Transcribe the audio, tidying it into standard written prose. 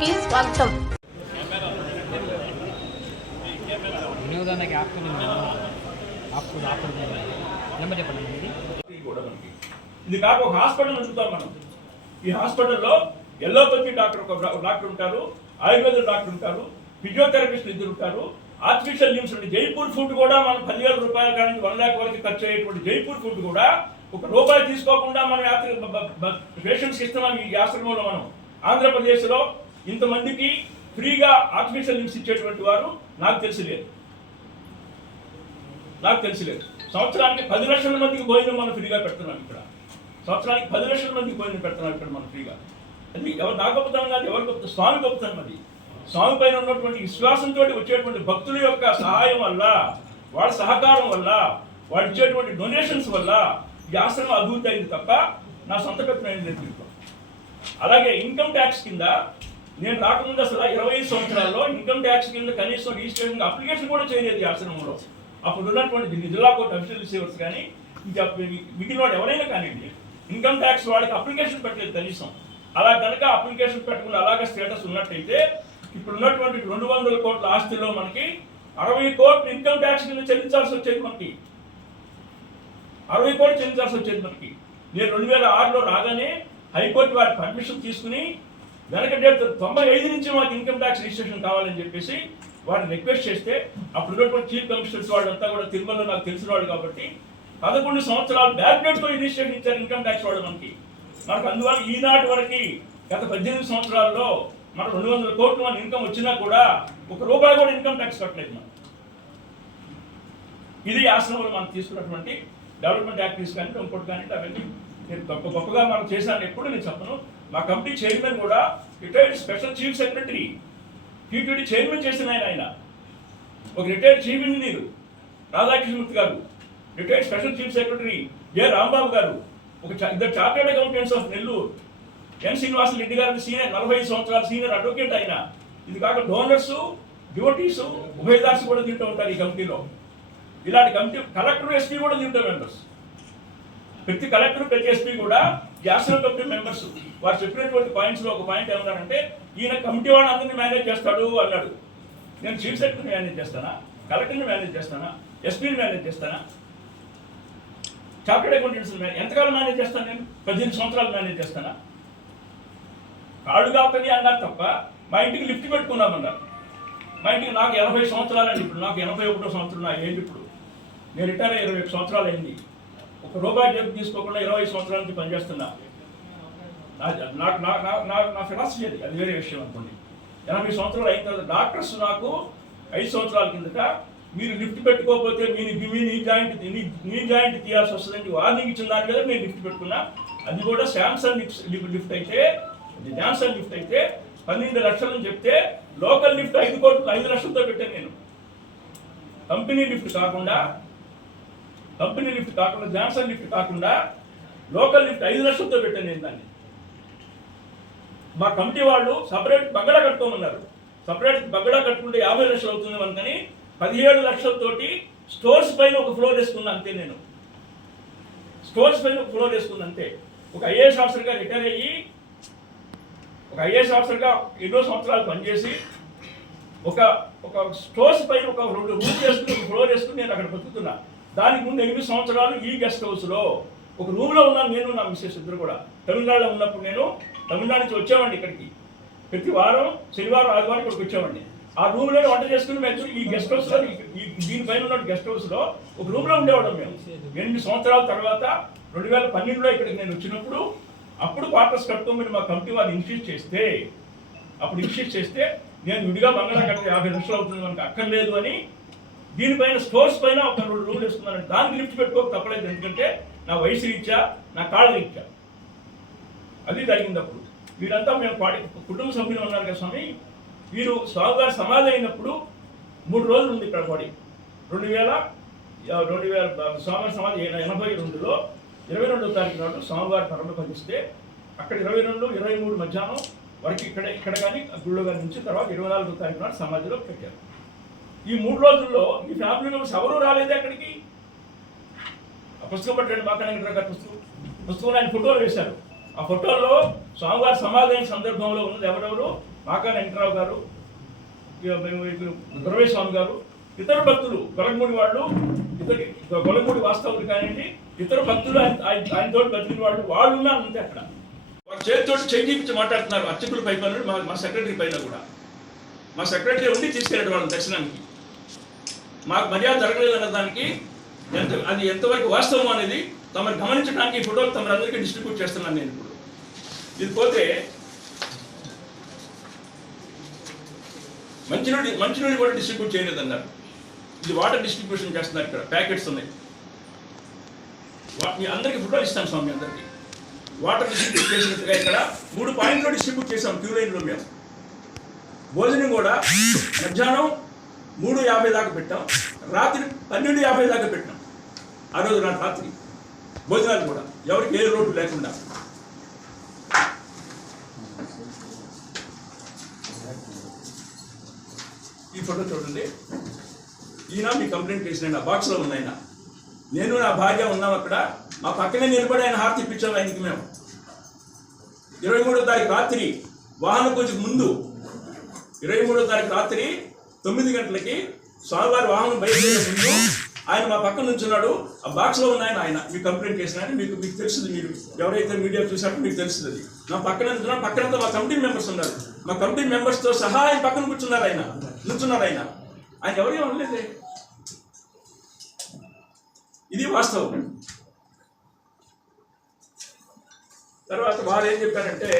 కి స్వాగతం. ఇది కాక ఒక హాస్పిటల్ చూద్దాం మనం. ఈ హాస్పిటల్లో ఎల్లోపతి డాక్టర్ ఒక డాక్టర్ ఉంటారు, ఆయుర్వేద డాక్టర్ ఉంటారు, ఫిజియోథెరపిస్టులు ఇద్దరు ఉంటారు, ఆర్టిఫిషియల్ లిమ్స్ ఉంటే జైపూర్ ఫుడ్ కూడా మనం 10,000 రూపాయల కానీ 1 లక్ష వరకు ఖర్చు అయ్యేటువంటి జైపూర్ ఫుడ్ కూడా ₹1 తీసుకోకుండా మనం పేషెంట్స్కి ఇస్తున్నాం. ఈ ఆశ్రమంలో మనం ఆంధ్రప్రదేశ్లో ఇంతమందికి ఫ్రీగా ఆర్టిఫిషియల్ లిమ్స్ ఇచ్చేటువంటి వారు నాకు తెలిసిలేదు. సంవత్సరానికి 10 లక్షల మందికి భోజనం మనం ఫ్రీగా పెడుతున్నాం ఇక్కడ. సంవత్సరానికి 10 లక్షల మందికి భోజనం పెడుతున్నాం ఇక్కడ మనం ఫ్రీగా. అది ఎవరు నా గొప్పతనం కాదు, ఎవరి గొప్ప స్వామి గొప్పతనం. అది స్వామి పైన ఉన్నటువంటి విశ్వాసంతో వచ్చేటువంటి భక్తుల యొక్క సహాయం వల్ల, వాళ్ళ సహకారం వల్ల, వాళ్ళు ఇచ్చేటువంటి డొనేషన్స్ వల్ల ఈ ఆశ్రమం అభివృద్ధి అయింది తప్ప నా సొంత పెత్తనం లేదు. అలాగే ఇన్కమ్ ట్యాక్స్ కింద నేను రాకముందు అసలు 25 సంవత్సరాల్లో ఇన్కమ్ ట్యాక్స్ కింద కనీసం రిజిస్ట్రేషన్ అప్లికేషన్ కూడా చేయలేదు ఈ ఆశ్రమంలో. అప్పుడు ఉన్నటువంటి జిల్లా కోర్టు అఫీషియల్ రిసీవర్స్ కానీ ఇంకా మిగిలిన వాడు ఎవరైనా కానీ ఇన్కమ్ ట్యాక్స్ వాళ్ళకి అప్లికేషన్ పెట్టలేదు కనీసం. అలా కనుక అప్లికేషన్ పెట్టకుండా అలాగే స్టేటస్ ఉన్నట్టయితే ఇప్పుడు ఉన్నటువంటి 200 కోట్ల ఆస్తిలో మనకి 60 కోట్లు ఇన్కమ్ ట్యాక్స్ కింద చెల్లించాల్సి వచ్చేది మనకి. 60 కోట్లు చెల్లించాల్సి వచ్చేది మనకి. నేను 2006లో రాగానే హైకోర్టు వారి పర్మిషన్ తీసుకుని వెనక డేట్ 95 నుంచి మాకు ఇన్కమ్ ట్యాక్స్ రిజిస్ట్రేషన్ కావాలని చెప్పేసి వారిని రిక్వెస్ట్ చేస్తే అప్పుడు ఉన్నటువంటి చీఫ్ కమిషనర్స్ వాళ్ళంతా కూడా తిరుమలలో నాకు తెలిసిన వాళ్ళు కాబట్టి 11 సంవత్సరాలు బ్యాక్ డేట్తో రిజిస్ట్రేషన్ ఇచ్చారు ఇన్కమ్ ట్యాక్స్ వాళ్ళు మనకి. అందువల్ల ఈనాటి వరకు గత 18 సంవత్సరాల్లో మనకు 200 కోట్లు మన ఇన్కమ్ వచ్చినా కూడా ₹1 కూడా ఇన్కమ్ ట్యాక్స్ కట్టలేదు మనం. ఇది ఆశ్రమంలో మనం తీసుకున్నటువంటి డెవలప్మెంట్ యాక్టివిటీస్ కానీ ఇంకోటి కానీ అవన్నీ నేను గొప్పగా మనం చేశాను ఎప్పుడు నేను చెప్పను. మా కమిటీ చైర్మన్ కూడా retired special chief secretary TTD chairman చేసిన ఆయన, ఒక రిటైర్డ్ చీఫ్ ఇంజనీర్ రాధాకృష్ణమూర్తి గారు, retired special chief secretary J Rambabu గారు, ఇద్దరు చార్టెడ్ అకౌంటెంట్స్ ఆఫ్ నెల్లూరు, ఎన్ శ్రీనివాస రెడ్డి గారిని సీనియర్ 45 సంవత్సరాల సీనియర్ అడ్వకేట్ అయిన. ఇది కాక డోనర్స్, డివోటీస్, ఉభయదార్స్ కూడా తింటూ ఉంటారు ఈ కమిటీలో. ఇలాంటి కమిటీ కలెక్టర్, ఎస్పీ కూడా తింటారు మెంబర్స్. ప్రతి కలెక్టర్, ప్రతి ఎస్పీ కూడా ఆశ్రమ కమిటీ మెంబర్స్. వారు చెప్పినటువంటి పాయింట్స్లో ఒక పాయింట్ ఏమన్నారంటే ఈయన కమిటీ వాడు అందరినీ మేనేజ్ చేస్తాడు అన్నాడు. నేను చీఫ్ సెక్రటరీని మేనేజ్ చేస్తానా, కలెక్టర్ని మేనేజ్ చేస్తానా, ఎస్పీని మేనేజ్ చేస్తానా, చార్టెడ్ అకౌంటెంట్స్ ఎంతకాలం మేనేజ్ చేస్తాను? నేను 18 సంవత్సరాలు మేనేజ్ చేస్తానా? కాడు కాకని అన్నారు తప్ప మా ఇంటికి లిఫ్ట్ పెట్టుకున్నామన్నారు. మా ఇంటికి నాకు 80 సంవత్సరాలు అండి. ఇప్పుడు నాకు 81 సంవత్సరం నా ఏజ్. ఇప్పుడు నేను రిటైర్ 21 సంవత్సరాలు అయింది. ₹1 జబ్బు తీసుకోకుండా 20 సంవత్సరాల నుంచి పనిచేస్తున్నా. నా ఫిలాసఫీ అది వేరే విషయం అనుకోండి. 80 సంవత్సరాలు అయిన తర్వాత డాక్టర్స్ నాకు 5 సంవత్సరాల కిందట మీరు లిఫ్ట్ పెట్టుకోకపోతే మీ నీ జాయింట్ తీయాల్సి వస్తుందండి వార్నింగ్ ఇచ్చిన దాని మీద నేను లిఫ్ట్ పెట్టుకున్నా. అది కూడా శాంసంగ్ లిఫ్ట్ అయితే, జాన్సన్ లిఫ్ట్ అయితే 12 లక్షలని చెప్తే లోకల్ లిఫ్ట్ 5 లక్షలతో పెట్టాను నేను. కంపెనీ లిఫ్ట్ కాకుండా జాన్సన్ లిఫ్ట్ కాకుండా లోకల్ లిఫ్ట్ 5 లక్షలతో పెట్టాను నేను దాన్ని. మా కమిటీ వాళ్ళు సపరేట్ బగ్గడా కట్టుకోమన్నారు. సపరేట్ బగ్గడా కట్టుకుంటే 50 లక్షలు అవుతుంది అనుకని 17 లక్షలతోటి స్టోర్స్ పైన ఒక ఫ్లోర్ వేసుకున్నా అంతే. నేను స్టోర్స్ పైన ఒక ఫ్లోర్ వేసుకున్నా అంతే. ఒక ఐఏఎస్ ఆఫీసర్గా రిటైర్ అయ్యి, ఒక ఐఏఎస్ ఆఫీసర్గా ఎన్నో సంవత్సరాలు పనిచేసి ఒక స్టోర్స్ పైన ఒక 2 రూమ్ వేసుకుని ఒక ఫ్లోర్ వేసుకుని నేను అక్కడ బతుకుతున్నా. దానికి ముందు 8 సంవత్సరాలు ఈ గెస్ట్ హౌస్లో ఒక రూమ్లో ఉన్నాను నేను, నా మిస్సెస్ ఇద్దరు కూడా. తమిళనాడులో ఉన్నప్పుడు నేను తమిళనాడు నుంచి వచ్చామండి ఇక్కడికి. ప్రతి వారం శనివారం ఆదివారం ఇక్కడికి వచ్చామండి. ఆ రూమ్లో వంట చేసుకుని మేము ఈ గెస్ట్ హౌస్లో, దీనిపైన ఉన్న గెస్ట్ హౌస్లో ఒక రూమ్లో ఉండేవాళ్ళం మేము. 8 సంవత్సరాల తర్వాత 2012లో ఇక్కడికి నేను వచ్చినప్పుడు అప్పుడు క్వార్టర్స్ కట్టుకోమని మా కమిటీ వాళ్ళు ఇన్స్టిట్యూట్ చేస్తే నేను విడిగా బంగాళా కట్టే 50 లక్షలు అవుతుంది మనకు అక్కర్లేదు అని దీనిపైన స్టోర్స్ పైన ఒక 2 రూమ్లు వేసుకున్నాను. దానికి లిఫ్ట్ పెట్టుకోక తప్పలేదు, ఎందుకంటే నా వయసు రీత్యా, నా కాళ్ళ రీత్యా అది జరిగింది. అప్పుడు వీరంతా మేము కుటుంబ సభ్యులు ఉన్నారు కదా స్వామి. వీరు స్వామివారి సమాధి అయినప్పుడు 3 రోజులు ఉంది ఇక్కడ బాడీ. 2000 స్వామివారి సమాధి 82లో 22వ తారీఖు నాడు స్వామివారి పరమ భజిస్తే అక్కడ 22, 23 మధ్యాహ్నం వరకు ఇక్కడ కానీ గుళ్ళో కానీ నుంచి తర్వాత 24వ తారీఖు నాడు సమాధిలో పెట్టారు. ఈ 3 రోజుల్లో ఈ ఫ్యామిలీ మెంబర్స్ ఎవరూ రాలేదే అక్కడికి. ఆ పుస్తకం పట్టండి, మాకనంగా పుస్తకంలో ఆయన ఫోటోలు వేశారు. ఆ ఫోటోల్లో స్వామివారి సమాధి అయిన సందర్భంలో ఉన్నది ఎవరెవరు మాకాన వెంకటరావు గారు, గురవే స్వామి గారు, ఇతర భక్తులు గొలగమూడి వాళ్ళు, గొలగమూడి వాస్తవులు కానివ్వండి, ఇతర భక్తులు ఆయనతో బతికిన వాళ్ళు ఉన్నారు అంతే. అక్కడ వారి చేతితో చేయించి మాట్లాడుతున్నారు అర్చకుల పైన, మా సెక్రటరీ పైన కూడా. మా సెక్రటరీ ఉండి తీసుకెళ్ళాడు వాళ్ళని దర్శనానికి. మాకు మర్యాద జరగలేదన్న దానికి అది ఎంతవరకు వాస్తవం అనేది తమరు గమనించడానికి ఈ ఫోటోలు తమరందరికీ డిస్ట్రిబ్యూట్ చేస్తున్నాను నేను ఇప్పుడు. ఇది పోతే మంచినీళ్ళు కూడా డిస్ట్రిబ్యూట్ చేయలేదన్నారు. ఇది వాటర్ డిస్ట్రిబ్యూషన్ చేస్తున్నారు. ఇక్కడ ప్యాకెట్స్ ఉన్నాయి. మీ అందరికీ ఫోటోలు ఇస్తాను స్వామి. అందరికీ వాటర్ డిస్ట్రిబ్యూట్ చేసినట్టుగా ఇక్కడ 3 పాయింట్లు డిస్ట్రిబ్యూట్ చేసాం క్యూ లైన్లో. మేము భోజనం కూడా మధ్యాహ్నం 3:50 దాకా పెట్టాం, రాత్రి 12:50 దాకా పెట్టాం. ఆ రోజు రాత్రి భోజనాలు కూడా ఎవరికి ఏ లోటు లేకుండా. ఈ ఫోటో చూడండి. ఈయన మీ కంప్లైంట్ చేసిన బాక్స్లో ఉంది ఆయన. నేను నా భార్య ఉన్నాం అక్కడ. మా పక్కనే నిలబడి ఆయన హారతి ఇప్పించాం ఆయనకి. మేము 23వ తారీఖు రాత్రి వాహన పూజకు ముందు 23వ తారీఖు రాత్రి 9 గంటలకి స్వామివారి వాహనం బయలుదేరే ముందు ఆయన మా పక్కన నుంచున్నాడు. ఆ బాక్స్లో ఉన్న ఆయన మీ కంప్లైంట్ చేసిన ఆయన. మీకు తెలుస్తుంది, మీరు ఎవరైతే మీడియా చూసారో మీకు తెలుస్తుంది. నా పక్కన నుంచున్నాడు. పక్కనంతా మా కమిటీ మెంబర్స్ ఉన్నారు. మా కమిటీ మెంబర్స్తో సహా ఆయన పక్కన కూర్చున్నారు. ఆయన నుంచున్నారు. ఆయన ఎవరేం అనలేదే. ఇది వాస్తవం. తర్వాత వారు ఏం చెప్పారంటే